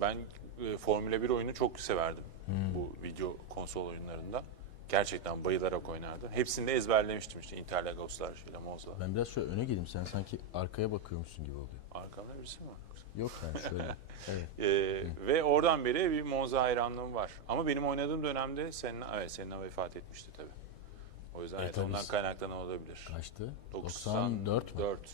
Ben e, Formula 1 oyunu çok severdim. Hmm. Bu video konsol oyunlarında. Gerçekten bayılarak oynardım. Hepsini de ezberlemiştim işte Interlagos'lar, şeyle, Monza'lar. Ben biraz şöyle öne geleyim. Sen sanki arkaya bakıyormuşsun gibi oluyor. Arkamda birisi mi var? Yok yani şöyle. evet. Ee, ve oradan beri bir Monza hayranlığım var. Ama benim oynadığım dönemde Senna, evet Senna vefat etmişti tabii. O yüzden evet, tabii. ondan kaynaklanan olabilir. Kaçtı? 94 94 mü?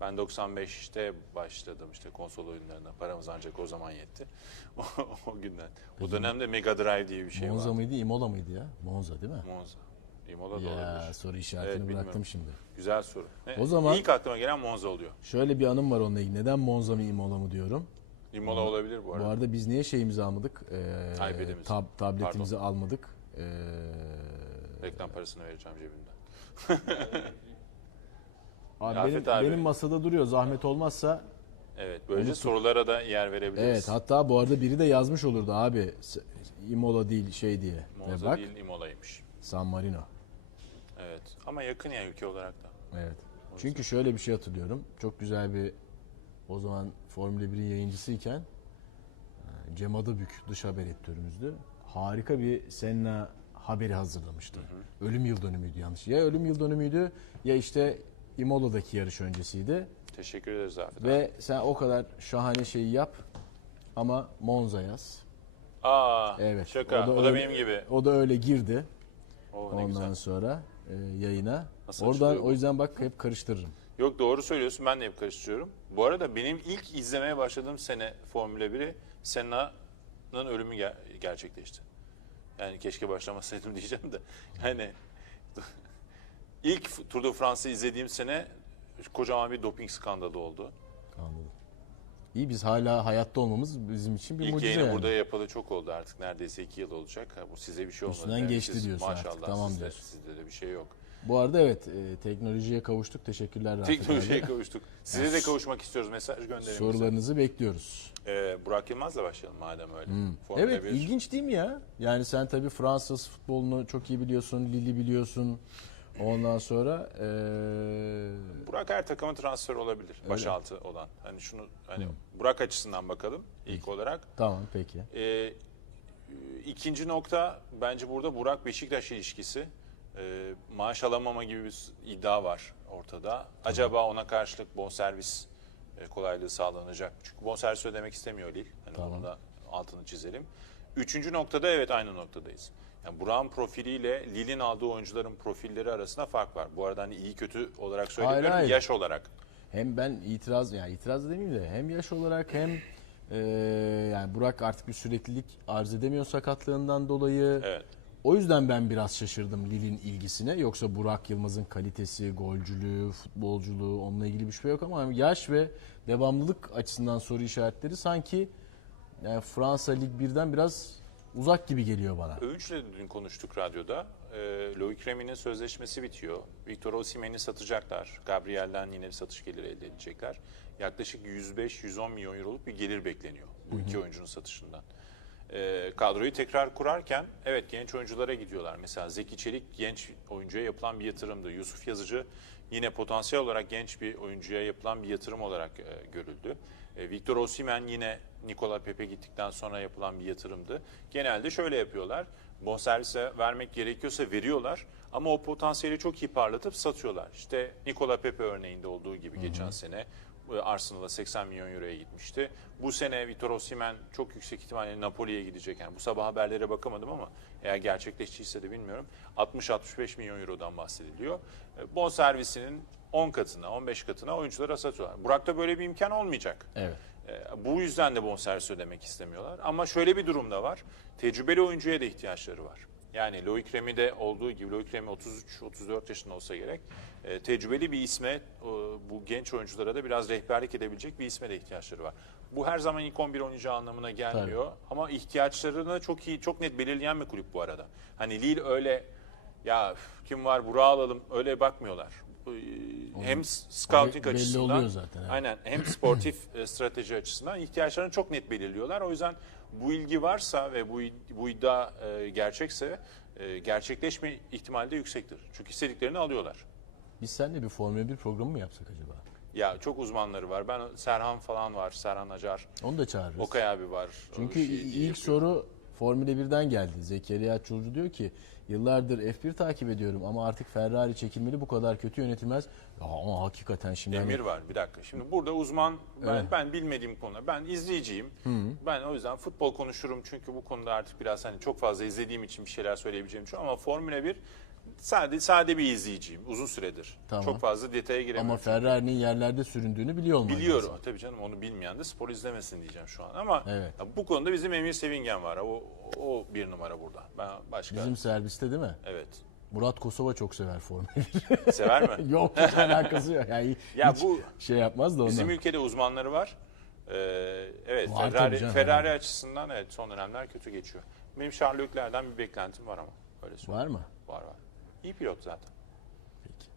Ben 95'te başladım işte konsol oyunlarına. Paramız ancak o zaman yetti. o, o günden. O dönemde Mega Drive diye bir şey Monza var. mıydı, Imola mıydı ya? Monza değil mi? Monza. Imola da Ya olabilir. soru işaretini Evet, bilmiyorum. bıraktım şimdi. Güzel soru. Ne? O zaman- ilk aklıma gelen Monza oluyor. Şöyle bir anım var onunla ilgili. Neden Monza mı Imola mı diyorum. Imola olabilir bu Bu arada. arada biz niye şeyimizi almadık? Ee, iPad'imizi. tab- tabletimizi almadık. Ee, Reklam parasını vereceğim cebimden. abi Rafet benim, abi. benim masada duruyor. Zahmet olmazsa Evet. Böylece Unuttum. sorulara da yer verebiliriz. Evet hatta bu arada biri de yazmış olurdu abi Imola değil şey diye. Monza bak değil Imola'ymış. San Marino. Evet. Ama yakın ya ülke olarak da. Evet. Çünkü şöyle bir şey hatırlıyorum. Çok güzel bir o zaman Formula 1'in yayıncısıyken e, Cem Adıbük dış haber editörümüzdü. Harika bir Senna haberi hazırlamıştı. Ölüm yıl dönümüydü yanlış. Ya ölüm yıl dönümüydü ya işte Imola'daki yarış öncesiydi. Teşekkür ederiz Afet. abi. Ve sen o kadar şahane şeyi yap ama Monza yaz. Aa, Evet. şaka. O da, öyle- benim gibi. O da öyle girdi. Oo, ne Ondan güzel. sonra e, yayına. Nasıl Oradan o yüzden bak hep karıştırırım. Yok doğru söylüyorsun. Ben de hep karıştırıyorum. Bu arada benim ilk izlemeye başladığım sene Formula 1'i Senna'nın ölümü ger- gerçekleşti. Yani keşke başlamasaydım diyeceğim de. Yani ilk Tour de France'ı izlediğim sene kocaman bir doping skandalı oldu. Anladım. İyi biz hala hayatta olmamız bizim için bir İlk mucize yayını yani. burada yapalı çok oldu artık. Neredeyse iki yıl olacak. Ha, bu size bir şey olmadı. Üstünden geçti siz, diyorsun artık, Maşallah tamam sizde, diyorsun. sizde de bir şey yok. Bu arada evet e, teknolojiye kavuştuk. Teşekkürler Rafet Teknolojiye abi. kavuştuk. Size de kavuşmak istiyoruz. Mesaj gönderin. bize. Sorularınızı bekliyoruz. Ee, Burak Yılmaz'la başlayalım madem öyle. Formula evet 1. ilginç değil mi ya? Yani sen tabii Fransız futbolunu çok iyi biliyorsun. Lili biliyorsun. Ondan sonra e, Burak her takımın transferi olabilir. Başaltı olan. Hani şunu hani Burak açısından bakalım ilk olarak. tamam peki. Ee, ikinci nokta bence burada Burak Beşiktaş ilişkisi. Ee, maaş alamama gibi bir iddia var ortada. Acaba ona karşılık bonservis e, kolaylığı sağlanacak. Çünkü bonservis ödemek istemiyor Lille. Hani Tamam. onu da altını çizelim. Üçüncü noktada evet aynı noktadayız. Yani Burak'ın profiliyle Lille'in aldığı oyuncuların profilleri arasında fark var. Bu arada hani iyi kötü olarak söylemiyorum, hayır. yaş olarak. Hem ben itiraz yani itiraz demeyeyim de hem yaş olarak hem e, yani Burak artık bir süreklilik arz edemiyor sakatlığından dolayı. Evet. O yüzden ben biraz şaşırdım Lille'in ilgisine. Yoksa Burak Yılmaz'ın kalitesi, golcülüğü, futbolculuğu onunla ilgili bir şey yok ama yaş ve devamlılık açısından soru işaretleri sanki yani Fransa Lig 1'den biraz uzak gibi geliyor bana. Övünç'le dün konuştuk radyoda. Ee, Loic Remy'nin sözleşmesi bitiyor. Victor Osimhen'i satacaklar. Gabriel'den yine bir satış geliri elde edecekler. Yaklaşık 105-110 milyon euroluk bir gelir bekleniyor bu iki oyuncunun satışından. Ee, kadroyu tekrar kurarken evet genç oyunculara gidiyorlar. Mesela Zeki Çelik genç oyuncuya yapılan bir yatırımdı. Yusuf Yazıcı yine potansiyel olarak genç bir oyuncuya yapılan bir yatırım olarak e, görüldü. E, Victor Osimhen yine Nikola Pepe gittikten sonra yapılan bir yatırımdı. Genelde şöyle yapıyorlar. Bonservise vermek gerekiyorsa veriyorlar ama o potansiyeli çok iyi parlatıp satıyorlar. İşte Nikola Pepe örneğinde olduğu gibi geçen sene e, Arsenal'a 80 milyon euroya gitmişti. Bu sene Vitor Osimhen çok yüksek ihtimalle Napoli'ye gidecek. Yani bu sabah haberlere bakamadım ama eğer gerçekleştiyse de bilmiyorum. 60-65 milyon eurodan bahsediliyor. E, Bon servisinin 10 katına, 15 katına oyunculara satıyorlar. Burak'ta böyle bir imkan olmayacak. Evet. E, Bu yüzden de bonservis ödemek istemiyorlar. Ama şöyle bir durum da var. Tecrübeli oyuncuya da ihtiyaçları var. Yani Loic Remy'de olduğu gibi Loic Remy 33-34 yaşında olsa gerek. e, tecrübeli bir isme e, bu genç oyunculara da biraz rehberlik edebilecek bir isme de ihtiyaçları var. Bu her zaman ilk 11 oyuncu anlamına gelmiyor. Ama ihtiyaçlarını çok iyi, çok net belirleyen bir kulüp bu arada. Hani Lille öyle ya kim var Burak'ı alalım öyle bakmıyorlar. E, Hem scouting açısından zaten, evet. Aynen hem sportif e, strateji açısından ihtiyaçlarını çok net belirliyorlar. O yüzden bu ilgi varsa ve bu bu iddia e, gerçekse e, gerçekleşme ihtimali de yüksektir. Çünkü istediklerini alıyorlar. Biz seninle bir Formula 1 programı mı yapsak acaba? Ya çok uzmanları var. Ben Serhan falan var. Serhan Acar. Onu da çağırırız. Okay abi var. Çünkü şey ilk yapıyor. soru Formula 1'den geldi. Zekeriya Çulcu diyor ki yıllardır F1 takip ediyorum ama artık Ferrari çekilmeli bu kadar kötü yönetilmez. Ya ama hakikaten şimdi hani- Demir var bir dakika. Şimdi burada uzman ben, Evet. ben bilmediğim konuda ben izleyiciyim. Ben o yüzden futbol konuşurum çünkü bu konuda artık biraz hani çok fazla izlediğim için bir şeyler söyleyebileceğim şu ama Formula 1 sade sade bir izleyiciyim uzun süredir. Tamam. Çok fazla detaya giremiyorum. ama Ferrari'nin yerlerde süründüğünü biliyor olman Biliyorum. lazım. Tabii canım onu bilmeyen de spor izlemesin diyeceğim şu an. Ama Evet. ya bu konuda bizim Emir Sevingen var. O, o bir numara burada. Ben başka. Bizim serviste değil mi? Evet. Murat Kosova çok sever Formula 1. Sever mi? yok hiç alakası yok. Yani Ya hiç bu- şey yapmaz da ondan. Bizim ülkede uzmanları var. Ee, evet Var Ferrari, canım, Ferrari evet. açısından evet son dönemler kötü geçiyor. Benim Charles Leclerc'den bir beklentim var ama. Öyle söyleyeyim. Var mı? Var var. İyi pilot zaten. Peki.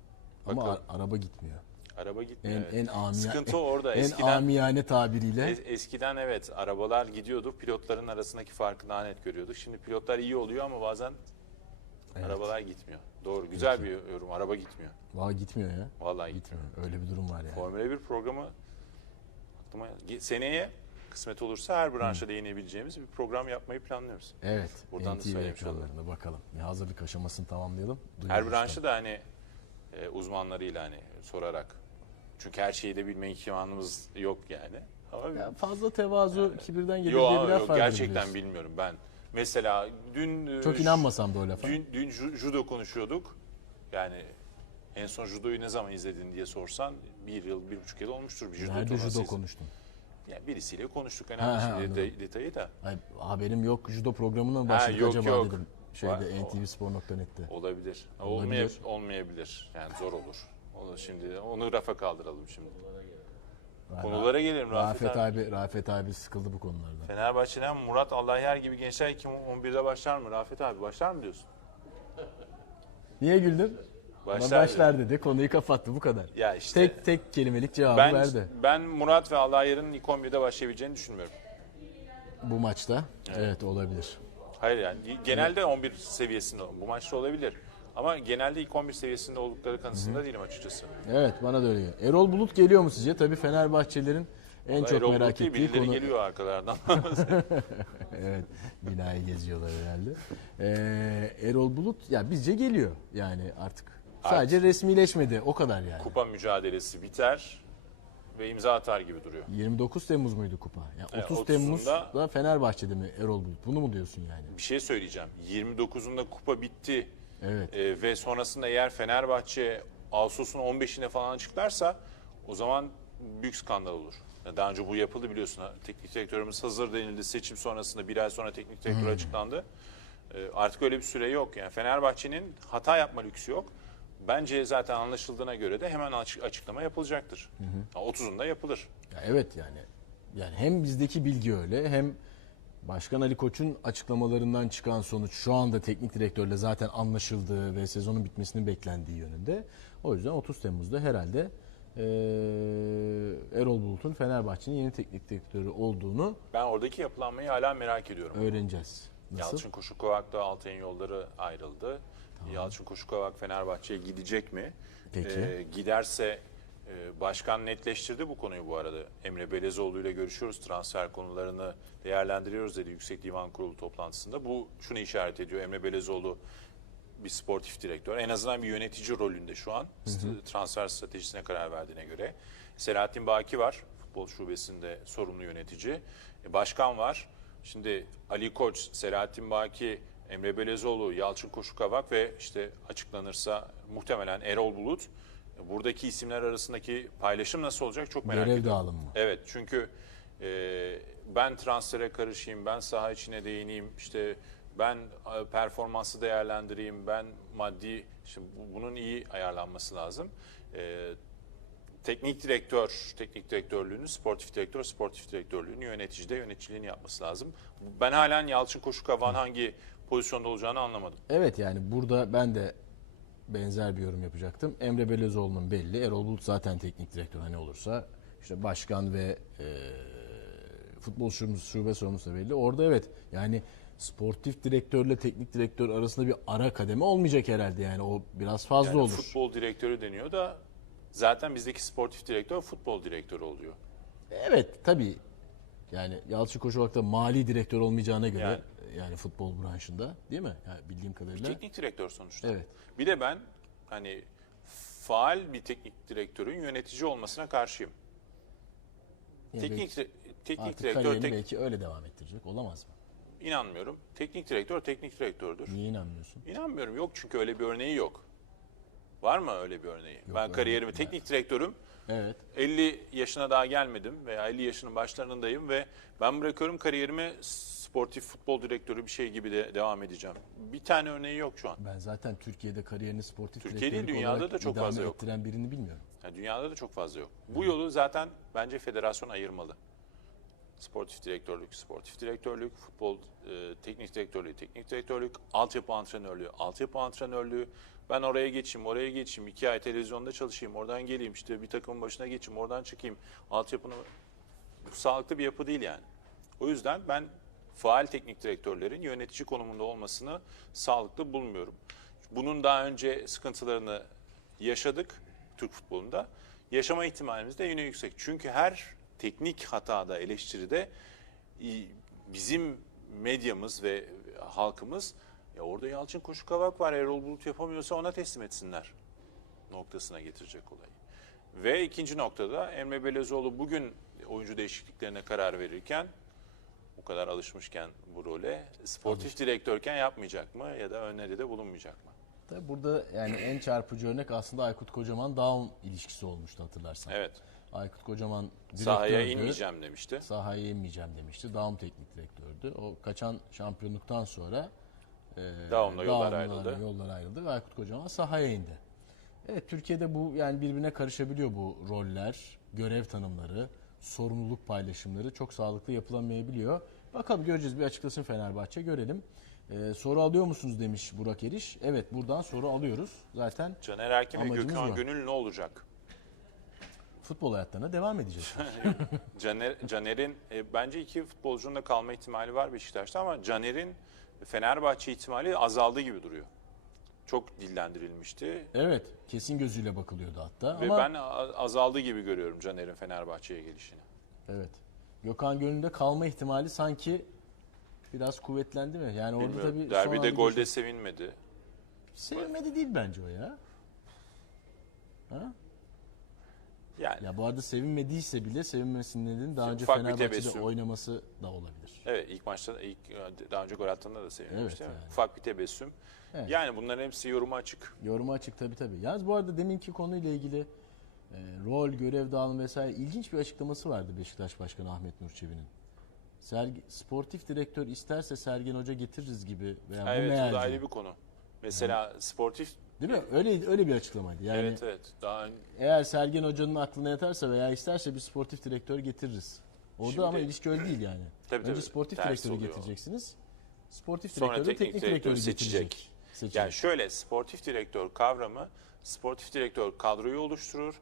Ama Bakalım. araba gitmiyor. Araba En gitmiyor. evet. en amiyane Sıkıntı orada. en Eskiden amiyane tabiriyle es- eskiden evet arabalar gidiyordu. Pilotların arasındaki farkı daha net görüyorduk. Şimdi pilotlar iyi oluyor ama bazen Evet. arabalar gitmiyor. Doğru. Güzel bir yorum. Araba gitmiyor. Valla gitmiyor ya. Vallahi gitmiyor. Gitmiyor. Öyle bir durum var yani. Formula 1 programı aklıma seneye kısmet olursa her branşa değinebileceğimiz bir program yapmayı planlıyoruz. Evet. Buradan da NTV söylemiş olalım. ekranlarında bakalım. Bir hazırlık aşamasını tamamlayalım. Her Duyururuz branşı da hani e, uzmanlarıyla hani sorarak. Çünkü her şeyi de bilme imkanımız yok yani. Ama. Ya fazla tevazu kibirden gelir yok, diye bir laf gerçekten biliyorsun. bilmiyorum ben. Mesela dün e, Çok inanmasam da o lafa. Dün, dün ju- judo konuşuyorduk. Yani en son judoyu ne zaman izledin diye sorsan bir yıl, bir buçuk yıl olmuştur bir judo Nerede judo konuştun? Yani birisiyle konuştuk. Ha, Önemli ha, şimdi anladım. detay- detayı da. Ay, haberim yok. Judo programına mı başladık yok, acaba yok. dedim. Şeyde Var- ntvspor.net'te. Olabilir. Olabilir. Olmayab- olmayabilir. Yani zor olur. O da şimdi onu rafa kaldıralım şimdi. Konulara gelelim Rafet, Rafet abi. abi, Rafet abi sıkıldı bu konulardan. Fenerbahçe'den Murat Allahyar gibi gençler 2011'de başlar mı? Rafet abi başlar mı diyorsun? Niye güldün? Başlar. Başlar, dedi. Konuyu kapattı bu kadar. Ya işte Tek tek kelimelik cevabı ben verdi ben Murat ve ilk 11'de başlayabileceğini düşünmüyorum. bu maçta. Evet, olabilir. Hayır yani genelde 11 seviyesinde bu maçta olabilir. Ama genelde ilk 11 seviyesinde oldukları kanısında değilim açıkçası. Evet bana da öyle geliyor. Erol Bulut geliyor mu sizce? Tabii Fenerbahçelilerin en çok Erol merak Bulut ettiği konu. geliyor arkalardan. Evet binayı geziyorlar herhalde. Ee, Erol Bulut ya bizce geliyor yani artık. Sadece resmileşmedi o kadar yani. Kupa mücadelesi biter ve imza atar gibi duruyor. 29 Temmuz muydu kupa? Yani Evet, 30 30'unda Temmuz'da Fenerbahçe'de mi Erol Bulut? Bunu mu diyorsun yani? Bir şey söyleyeceğim. 29'unda kupa bitti Evet. e, ve sonrasında eğer Fenerbahçe Ağustos'un 15'ine falan açıklarsa o zaman büyük skandal olur. Yani Daha önce bu yapıldı biliyorsun. ha. Teknik direktörümüz hazır denildi. Seçim sonrasında bir ay sonra teknik direktör açıklandı. E, Artık öyle bir süre yok. Yani Fenerbahçe'nin hata yapma lüksü yok. Bence zaten anlaşıldığına göre de hemen açık- açıklama yapılacaktır. Ha, 30'unda yapılır. Ya evet yani. Yani hem bizdeki bilgi öyle hem Başkan Ali Koç'un açıklamalarından çıkan sonuç şu anda teknik direktörle zaten anlaşıldığı ve sezonun bitmesinin beklendiği yönünde. O yüzden 30 Temmuz'da herhalde eee, Erol Bulut'un Fenerbahçe'nin yeni teknik direktörü olduğunu Ben oradaki yapılanmayı hala merak ediyorum. öğreneceğiz. Nasıl? Yalçın Koşukovak'ta Altay'ın yolları ayrıldı. Yalçın Koşukovak Fenerbahçe'ye gidecek mi? Peki. Ee, giderse e, başkan netleştirdi bu konuyu bu arada. Emre Belezoğlu ile görüşüyoruz. Transfer konularını değerlendiriyoruz dedi Yüksek Divan Kurulu toplantısında. Bu şunu işaret ediyor. Emre Belezoğlu bir sportif direktör. En azından bir yönetici rolünde şu an. St- Transfer stratejisine karar verdiğine göre. Selahattin Baki var. Futbol şubesinde sorumlu yönetici. E, Başkan var. Şimdi Ali Koç, Selahattin Baki, Emre Belezoğlu, Yalçın Koşukavak ve işte açıklanırsa muhtemelen Erol Bulut. Buradaki isimler arasındaki paylaşım nasıl olacak çok merak Görev ediyorum. dağılımı mı? Evet çünkü e, ben transfere karışayım, ben saha içine değineyim, işte ben e, performansı değerlendireyim, ben maddi, şimdi bu- bunun iyi ayarlanması lazım. E, teknik direktör, teknik direktörlüğünü, sportif direktör, sportif direktörlüğünü, yönetici de yöneticiliğini yapması lazım. Ben halen Yalçın Koşukavan hangi pozisyonda olacağını anlamadım. Evet yani burada ben de benzer bir yorum yapacaktım. Emre Belözoğlu'nun belli. Erol Bulut zaten teknik direktör hani olursa. işte başkan ve e, futbol şube, şube sorumlusu da belli. Orada evet yani sportif direktörle teknik direktör arasında bir ara kademe olmayacak herhalde yani o biraz fazla Yani olur. futbol direktörü deniyor da Zaten bizdeki sportif direktör futbol direktörü oluyor. Evet tabii. Yani Yalçın Koçuvalk da mali direktör olmayacağına göre Yani. Yani, futbol branşında değil mi? Yani bildiğim kadarıyla. Teknik direktör sonuçta. Evet. Bir de ben hani faal bir teknik direktörün yönetici olmasına karşıyım. Yani teknik teknik artık direktör tek, belki öyle devam ettirecek. Olamaz mı? inanmıyorum. Teknik direktör teknik direktördür. Niye inanmıyorsun? İnanmıyorum. Yok çünkü öyle bir örneği yok. Var mı öyle bir örneği? ben öyle kariyerimi bir- teknik direktörüm. Evet. 50 50 yaşına daha gelmedim veya 50 yaşının başlarındayım ve ben bırakıyorum kariyerimi sportif futbol direktörü bir şey gibi de devam edeceğim. Bir tane örneği yok şu an. Ben zaten Türkiye'de kariyerini sportif Türkiye değil, dünyada da çok fazla yok. ettiren birini bilmiyorum. Yani dünyada da çok fazla yok. Bu yolu zaten bence federasyon ayırmalı. Sportif direktörlük, sportif direktörlük, futbol e, teknik direktörlüğü, teknik direktörlük, altyapı antrenörlüğü, altyapı antrenörlüğü. Ben oraya geçeyim, oraya geçeyim, iki ay televizyonda çalışayım, oradan geleyim, işte bir takımın başına geçeyim, oradan çıkayım. Altyapını... Bu sağlıklı bir yapı değil yani. O yüzden ben faal teknik direktörlerin yönetici konumunda olmasını sağlıklı bulmuyorum. Bunun daha önce sıkıntılarını yaşadık Türk futbolunda. Yaşama ihtimalimiz de yine yüksek. Çünkü her teknik hatada, eleştiride bizim medyamız ve halkımız ya orada Yalçın Koşukavak var Erol Bulut yapamıyorsa ona teslim etsinler noktasına getirecek olayı. Ve ikinci noktada Emre Belezoğlu bugün oyuncu değişikliklerine karar verirken bu kadar alışmışken bu role sportif direktörken yapmayacak mı ya da öneride bulunmayacak mı? Tabii burada yani en çarpıcı örnek aslında Aykut Kocaman Down ilişkisi olmuştu hatırlarsan. Evet. Aykut Kocaman Sahaya inmeyeceğim demişti. Sahaya inmeyeceğim demişti. Down teknik direktördü. O kaçan şampiyonluktan sonra e, Daum'la yollar Daum'la ayrıldı. Yollar ayrıldı ve Aykut Kocaman sahaya indi. Evet Türkiye'de bu yani birbirine karışabiliyor bu roller, görev tanımları, sorumluluk paylaşımları çok sağlıklı yapılamayabiliyor. Bakalım göreceğiz bir açıklasın Fenerbahçe görelim. Ee, soru alıyor musunuz demiş Burak Eriş. Evet buradan soru alıyoruz. Zaten Caner Erkin ve Amacımız Gökhan var. Gönül ne olacak? futbol hayatlarına devam edeceğiz. Caner, Caner'in e, bence iki futbolcunun da kalma ihtimali var Beşiktaş'ta ama Caner'in Fenerbahçe ihtimali azaldı gibi duruyor. Çok dillendirilmişti evet kesin gözüyle bakılıyordu hatta ve ama ben azaldı gibi görüyorum Caner'in Fenerbahçe'ye gelişini. evet. Gökhan Gönül'de kalma ihtimali sanki biraz kuvvetlendi mi? Yani orada Bilmiyorum. tabii son Derbide golde bir- sevinmedi. sevinmedi değil bence o ya. Ha? Yani Ya bu arada sevinmediyse bile sevinmesinin nedeni daha önce Ufak bir Fenerbahçe'de tebessüm. oynaması da olabilir. evet ilk maçta ilk daha önce gol attığında da sevinmişti. Evet, ama yani. Ufak bir tebessüm. Evet. Yani bunların hepsi yoruma açık. Yoruma açık tabii tabii. Yalnız bu arada deminki konuyla ilgili e, rol, görev dağılımı vesaire ilginç bir açıklaması vardı Beşiktaş Başkanı Ahmet Nur Çebi'nin. Sergi, sportif direktör isterse Sergen Hoca getiririz gibi veya bu evet mealci. da ayrı bir konu. Mesela sportif Değil mi? Öyle öyle bir açıklamaydı. Yani evet evet daha eğer Sergen Hoca'nın aklına yatarsa veya isterse bir sportif direktör getiririz. Orada Şimdi- ama ilişki öyle değil yani. Tabii, Önce tabii. sportif direktörü oluyor. getireceksiniz. Sportif Sonra direktörü teknik teknik, direktörü direktörü seçecek. getirecek. Seçecek. Yani şöyle sportif direktör kavramı sportif direktör kadroyu oluşturur.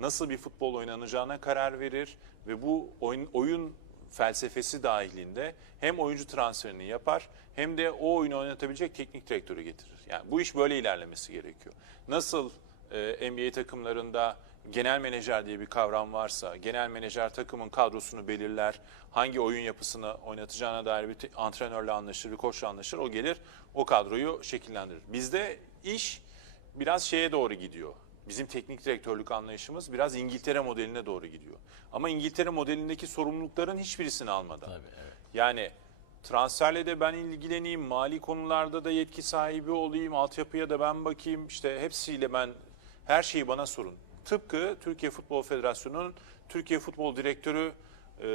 Nasıl bir futbol oynanacağına karar verir ve bu oyun, oyun felsefesi dahilinde hem oyuncu transferini yapar hem de o oyunu oynatabilecek teknik direktörü getirir. Yani bu iş böyle ilerlemesi gerekiyor. Nasıl e, NBA takımlarında genel menajer diye bir kavram varsa, genel menajer takımın kadrosunu belirler, hangi oyun yapısını oynatacağına dair bir antrenörle anlaşır, bir koçla anlaşır, o gelir o kadroyu şekillendirir. Bizde iş biraz şeye doğru gidiyor. Bizim teknik direktörlük anlayışımız biraz İngiltere modeline doğru gidiyor. Ama İngiltere modelindeki sorumlulukların hiçbirisini almadan. Tabii, evet. Yani transferle de ben ilgileneyim, mali konularda da yetki sahibi olayım, altyapıya da ben bakayım, işte hepsiyle ben her şeyi bana sorun. Tıpkı Türkiye Futbol Federasyonu'nun Türkiye Futbol Direktörü e,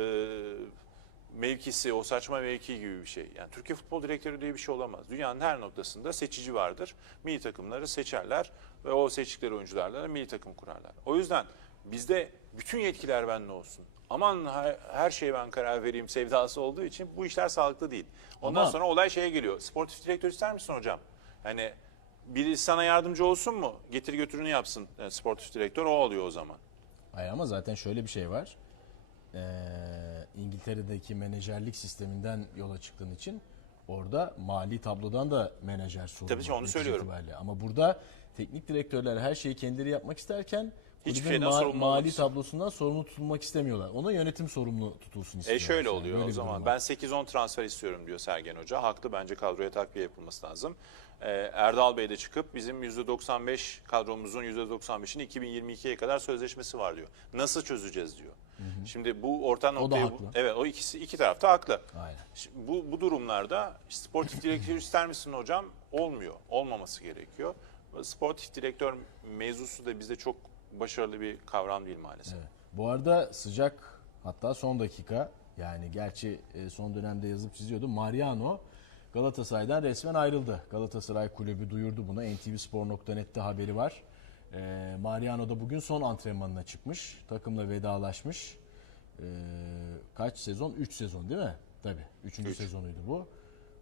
mevkisi, o saçma mevki gibi bir şey. Yani Türkiye Futbol Direktörü diye bir şey olamaz. Dünyanın her noktasında seçici vardır. Milli takımları seçerler ve o seçtikleri oyuncularla milli takım kurarlar. O yüzden bizde bütün yetkiler bende olsun. Aman her, her şeye ben karar vereyim sevdası olduğu için bu işler sağlıklı değil. Ondan Ama- sonra olay şeye geliyor. Sportif direktör ister misin hocam? Hani biri sana yardımcı olsun mu? Getir götürünü yapsın Yani sportif direktör o oluyor o zaman. Hayır ama zaten şöyle bir şey var. Ee, İngiltere'deki menajerlik sisteminden yola çıktığın için orada mali tablodan da menajer sorumlu. Tabii ki onu netice söylüyorum. itibariyle. Ama burada teknik direktörler her şeyi kendileri yapmak isterken Hiçbir kulübün şeyden ma- sorumlu mali istiyor. tablosundan sorumlu tutulmak istemiyorlar. Ona yönetim sorumlu tutulsun istiyor. E şöyle oluyor Böyle o bir zaman. Ben var. 8-10 transfer istiyorum diyor Sergen Hoca. Haklı bence kadroya takviye yapılması lazım. Ee, Erdal Bey de çıkıp bizim %95 kadromuzun %95'in 2022'ye kadar sözleşmesi var diyor. Nasıl çözeceğiz diyor. Şimdi bu orta noktayı haklı. evet o ikisi iki tarafta haklı. Aynen. Şimdi bu bu durumlarda sportif direktör ister misin hocam? Olmuyor. Olmaması gerekiyor. Sportif direktör mevzusu da bizde çok başarılı bir kavram değil maalesef. Evet. Bu arada sıcak hatta son dakika yani gerçi e, son dönemde yazıp çiziyordu. Mariano Galatasaray'dan resmen ayrıldı. Galatasaray kulübü duyurdu bunu. ntvspor.net'te haberi var. E, Mariano da bugün son antrenmanına çıkmış. Takımla vedalaşmış. E, kaç sezon? 3 sezon değil mi? Tabii. 3. Üç. sezonuydu bu.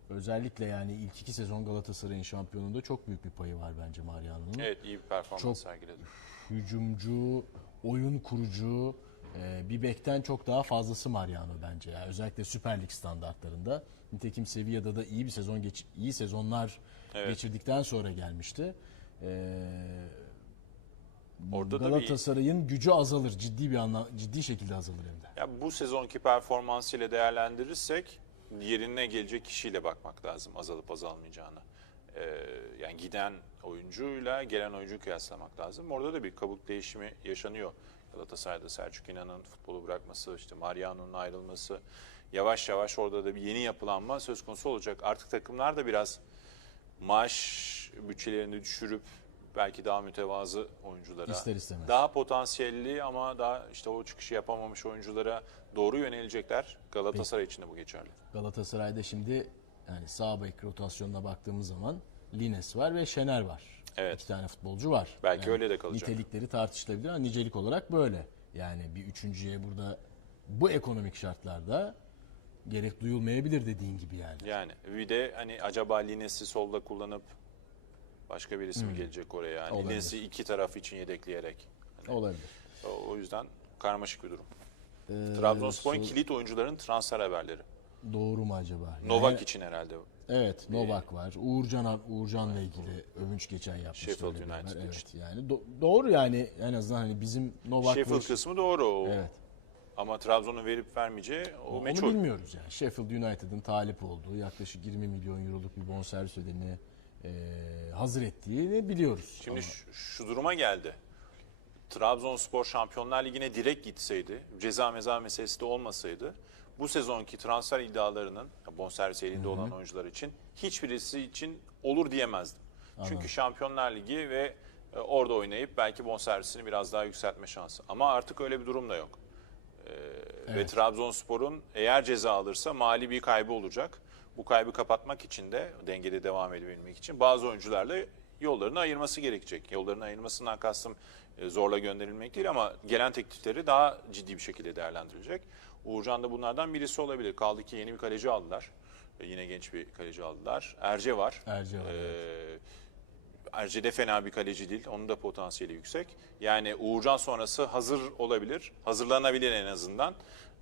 Özellikle yani ilk iki sezon Galatasaray'ın şampiyonluğunda çok büyük bir payı var bence Mariano'nun Evet iyi bir performans Çok- sergiledi. Hücumcu, oyun kurucu, e, bir bekten çok daha fazlası Mariano bence. Yani özellikle Süper Lig standartlarında. Nitekim Sevilla'da da iyi bir sezon geç iyi sezonlar Evet. geçirdikten sonra gelmişti. E, Orada da bir Galatasaray'ın gücü azalır ciddi bir anla, ciddi şekilde azalır hem de. Ya bu sezonki performansıyla değerlendirirsek yerine gelecek kişiyle bakmak lazım azalıp azalmayacağını. Ee, yani giden oyuncuyla gelen oyuncuyu kıyaslamak lazım. Orada da bir kabuk değişimi yaşanıyor. Galatasaray'da Selçuk İnan'ın futbolu bırakması, işte Mariano'nun ayrılması, yavaş yavaş orada da bir yeni yapılanma söz konusu olacak. Artık takımlar da biraz maaş bütçelerini düşürüp belki daha mütevazı oyunculara, İster istemez. daha potansiyelli ama daha işte o çıkışı yapamamış oyunculara doğru yönelecekler. Galatasaray için de bu geçerli. Galatasaray'da şimdi yani sağ bek rotasyonuna baktığımız zaman Lines var ve Şener var. Evet. İki tane futbolcu var. Belki öyle de kalacak. Nitelikleri tartışılabilir ama nicelik olarak böyle. Yani bir üçüncüye burada bu ekonomik şartlarda gerek duyulmayabilir dediğin gibi yani. Yani bir de hani acaba Lines'i solda kullanıp başka birisi mi gelecek oraya? Yani Olabilir. Lines'i iki taraf için yedekleyerek. Olabilir. O, o yüzden karmaşık bir durum. Ee, Trabzonspor'un sol- kilit oyuncuların transfer haberleri. Doğru mu acaba? Novak Yani- için herhalde. Evet Novak var. Uğurcan Uğurcan'la ilgili övünç geçen yapmıştı. Sheffield öyle bir haber. United Evet için. yani do- doğru yani en azından hani bizim Novak Sheffield kısmı doğru. O. Evet. Ama Trabzon'un verip vermeyeceği o Onu meçhul. bilmiyoruz yani. Sheffield United'ın talip olduğu yaklaşık 20 milyon euroluk bir bonservis ödemini e, hazır ettiğini biliyoruz. Şimdi şu, şu duruma geldi. Trabzonspor Şampiyonlar Ligi'ne direkt gitseydi, ceza meza meselesi de olmasaydı, bu sezonki transfer iddialarının bonservis elinde olan oyuncular için hiçbirisi için olur diyemezdim. Çünkü Şampiyonlar Ligi ve e, orada oynayıp belki bonservisini biraz daha yükseltme şansı. Ama artık öyle bir durum da yok. Ve Trabzonspor'un eğer ceza alırsa mali bir kaybı olacak. Bu kaybı kapatmak için de dengede devam edebilmek için bazı oyuncularla yollarını ayırması gerekecek. Yollarını ayırmasından kastım e, zorla gönderilmek değil ama gelen teklifleri daha ciddi bir şekilde değerlendirilecek. Uğurcan da bunlardan birisi olabilir. Kaldı ki yeni bir kaleci aldılar. E, Yine genç bir kaleci aldılar. Erce var. Erce var, Ee, Erce de fena bir kaleci değil. Onun da potansiyeli yüksek. Yani Uğurcan sonrası hazır olabilir. Hazırlanabilir en azından.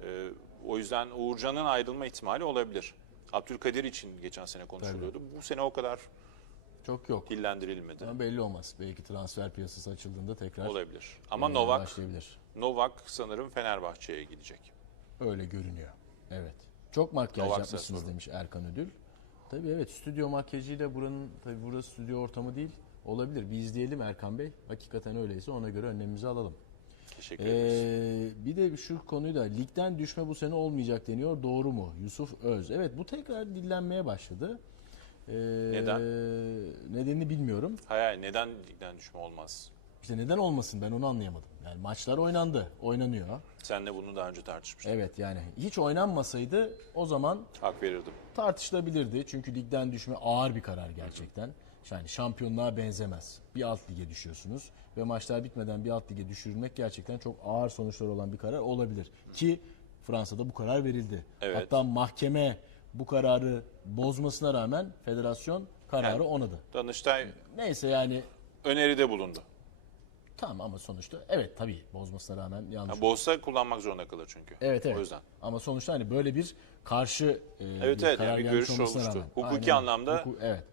Ee, o yüzden Uğurcan'ın ayrılma ihtimali olabilir. Abdülkadir için geçen sene konuşuluyordu. Bu sene o kadar Çok yok. dillendirilmedi. Ama belli olmaz. Belki transfer piyasası açıldığında tekrar Olabilir. Ama Novak başlayabilir. Novak sanırım Fenerbahçe'ye gidecek. Öyle görünüyor. Evet. Çok makyaj Novak yapmışsınız Sassuolo. demiş Erkan Ödül. Tabii evet stüdyo makyajıyla buranın tabii burası stüdyo ortamı değil. Olabilir. Bir izleyelim Erkan Bey. Hakikaten öyleyse ona göre önlemimizi alalım. Teşekkür ederiz. Ee, bir de şu konuyu da ligden düşme bu sene olmayacak deniyor. Doğru mu? Yusuf Öz. Evet bu tekrar dillenmeye başladı. Ee, Neden? Nedenini bilmiyorum. Hayır neden ligden düşme olmaz? İşte neden olmasın ben onu anlayamadım. Yani maçlar oynandı, oynanıyor. Senle bunu daha önce tartışmıştık. Evet yani hiç oynanmasaydı o zaman Hak verirdim. tartışılabilirdi. Çünkü ligden düşme ağır bir karar gerçekten. Yani şampiyonluğa benzemez. Bir alt lige düşüyorsunuz ve maçlar bitmeden bir alt lige düşürülmek gerçekten çok ağır sonuçlar olan bir karar olabilir. Ki Fransa'da bu karar verildi. Evet. Hatta mahkeme bu kararı bozmasına rağmen federasyon kararı Yani- onadı. Danıştay Neyse yani öneride bulundu. Tamam ama sonuçta evet tabii bozmasına rağmen yanlış. Yani bozsa kullanmak zorunda kalır çünkü. Evet evet. O yüzden. Ama sonuçta hani böyle bir karşı e, Evet, bir evet, karar yani bir görüş olmuştu. rağmen. Hukuki Aynen. anlamda- Huku- evet.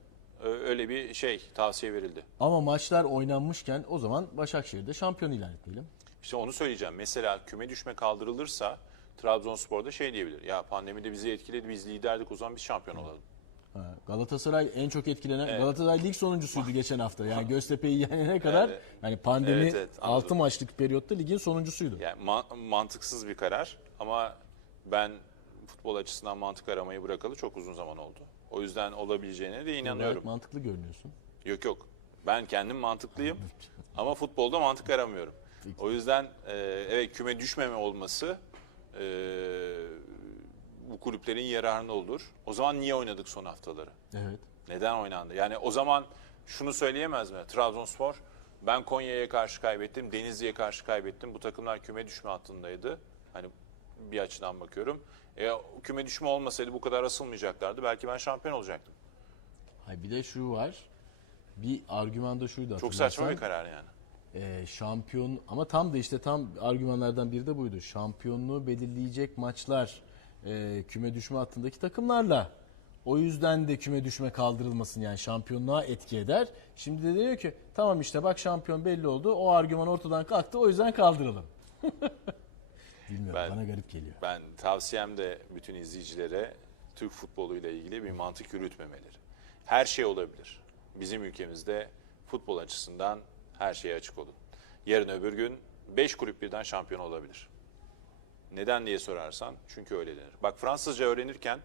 Öyle bir şey tavsiye verildi. Ama maçlar oynanmışken o zaman Başakşehir'de şampiyon ilan etmeyelim. İşte onu söyleyeceğim. Mesela küme düşme kaldırılırsa Trabzonspor'da şey diyebilir. Ya pandemide bizi etkiledi biz liderdik o zaman biz şampiyon olalım. Galatasaray en çok etkilenen Evet. Galatasaray lig sonuncusuydu geçen hafta. Yani Göztepe'yi yenene kadar Evet. yani pandemi Evet, evet, anladım. 6 maçlık periyotta ligin sonuncusuydu. Yani ma- mantıksız bir karar ama ben futbol açısından mantık aramayı bırakalı çok uzun zaman oldu. O yüzden olabileceğine de Gayet inanıyorum. mantıklı görünüyorsun. Yok yok. Ben kendim mantıklıyım ama futbolda mantık aramıyorum. O yüzden e, evet küme düşmeme olması e, bu kulüplerin yararına olur. O zaman niye oynadık son haftaları? Evet. Neden oynandı? Yani o zaman şunu söyleyemez mi? Trabzonspor ben Konya'ya karşı kaybettim, Denizli'ye karşı kaybettim. Bu takımlar küme düşme hattındaydı. Hani bir açıdan bakıyorum. E, küme düşme olmasaydı bu kadar asılmayacaklardı. Belki ben şampiyon olacaktım. Hay bir de şu var. Bir argüman da şuydu Çok saçma bir karar yani. Ee, şampiyon ama tam da işte tam argümanlardan biri de buydu. Şampiyonluğu belirleyecek maçlar e, küme düşme hattındaki takımlarla. O yüzden de küme düşme kaldırılmasın yani şampiyonluğa etki eder. Şimdi de diyor ki tamam işte bak şampiyon belli oldu. O argüman ortadan kalktı o yüzden kaldıralım. Bilmiyorum Ben- bana garip geliyor. Ben tavsiyem de bütün izleyicilere Türk futboluyla ilgili bir mantık yürütmemeleri. Her şey olabilir. Bizim ülkemizde futbol açısından her şeye açık olun. Yarın öbür gün 5 kulüp birden şampiyon olabilir. Neden diye sorarsan çünkü öyle denir. Bak Fransızca öğrenirken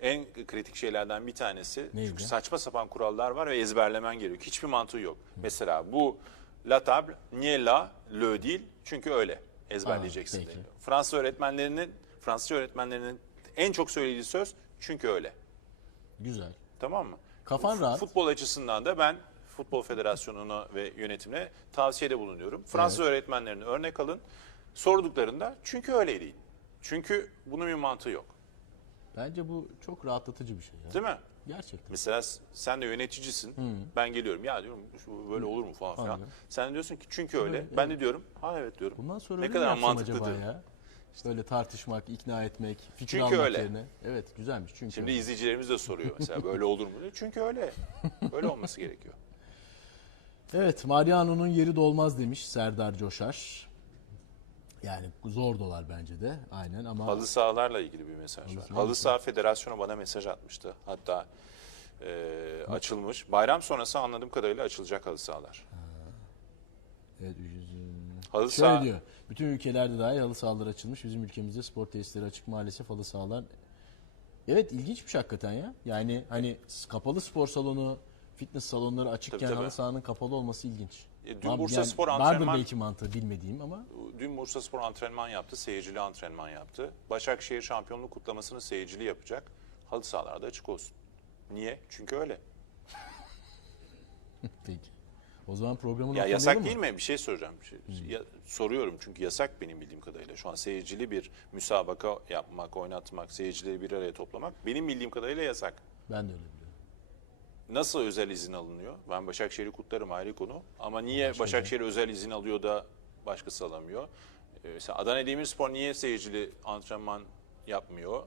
en kritik şeylerden bir tanesi Neydi? çünkü saçma sapan kurallar var ve ezberlemen gerekiyor. Hiçbir mantığı yok. Mesela bu la table niye la le değil çünkü öyle ezberleyeceksin. peki. deniyor. Fransız öğretmenlerinin Fransızca öğretmenlerinin en çok söylediği söz çünkü öyle. Güzel. Tamam mı? Kafan Fu- rahat. Futbol açısından da ben Futbol Federasyonu'na ve yönetimine tavsiyede bulunuyorum. Fransız öğretmenlerine örnek alın. Sorduklarında çünkü öyle değil. Çünkü bunun bir mantığı yok. Bence bu çok rahatlatıcı bir şey ya. Değil mi? Gerçekten. Mesela sen de yöneticisin. Ben geliyorum ya diyorum şu böyle olur mu falan filan. Sen de diyorsun ki çünkü öyle. Evet, ben de diyorum ha evet diyorum. Bundan sonra ne öyle kadar mantıklı acaba diyorum. ya? Böyle tartışmak, ikna etmek, fikir Çünkü almak öyle. yerine. Evet güzelmiş çünkü. Şimdi öyle. izleyicilerimiz de soruyor mesela böyle olur mu diye. Çünkü öyle. Öyle olması gerekiyor. Evet Mariano'nun yeri dolmaz demiş Serdar Coşar. Yani zor dolar bence de aynen ama Halı sahalarla ilgili bir mesaj Halı var. saha- Halı saha federasyonu bana mesaj atmıştı. Hatta e, açılmış. Bayram sonrası anladığım kadarıyla açılacak halı sahalar. evet, yüzü- Halı şöyle saha diyor. Bütün ülkelerde dahi halı sahalar açılmış. Bizim ülkemizde spor tesisleri açık maalesef halı sahalar. Evet ilginçmiş hakikaten ya. Yani hani kapalı spor salonu, fitness salonları açıkken Tabii, tabii. halı sahanın kapalı olması ilginç. E, dün Var- Bursa Spor Vardır antrenman- belki mantığı bilmediğim ama dün Bursa Spor antrenman yaptı. Seyircili antrenman yaptı. Başakşehir şampiyonluk kutlamasını seyircili yapacak. Halı sahalarda açık olsun. Niye? Çünkü öyle. peki. O zaman programı Ya yasak değil mi? Bir şey soracağım. Bir şey- Ya, soruyorum çünkü yasak benim bildiğim kadarıyla. Şu an seyircili bir müsabaka yapmak, oynatmak, seyircileri bir araya toplamak benim bildiğim kadarıyla yasak. Ben de öyle. Nasıl özel izin alınıyor? Ben Başakşehir'i kutlarım ayrı konu. Ama niye Başakşehir özel izin alıyor da başkası alamıyor? Ee, mesela Adana Demirspor niye seyircili antrenman yapmıyor?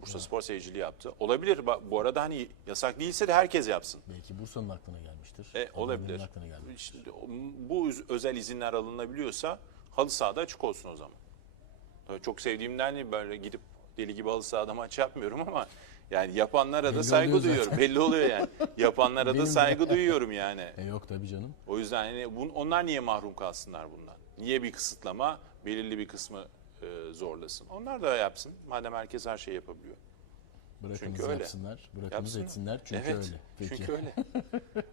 Bursa Spor seyircili yaptı. Olabilir. Ba- Bu arada hani yasak değilse de herkes yapsın. Belki Bursa'nın aklına gelmiştir. E, olabilir. aklına gelmiştir. Şimdi o- bu öz- özel izinler alınabiliyorsa halı sahada açık olsun o zaman. Tabii çok sevdiğimden değil böyle gidip deli gibi halı sahada maç yapmıyorum ama yani yapanlara da Belli saygı oluyor duyuyorum. zaten. Belli oluyor yani. Yapanlara Benim da de. saygı duyuyorum yani. E yok tabii canım. O yüzden yani bun- onlar niye mahrum kalsınlar bundan? Niye bir kısıtlama belirli bir kısmı e, zorlasın? Onlar da yapsın. Madem herkes her şeyi yapabiliyor. Bırakınız Çünkü öyle. yapsınlar. Bırakınız Yapsınlar. etsinler. Çünkü evet. öyle. Peki. Çünkü öyle.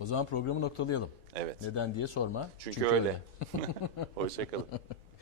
O zaman programı noktalayalım. Evet. Neden diye sorma. Çünkü, öyle. Hoşçakalın.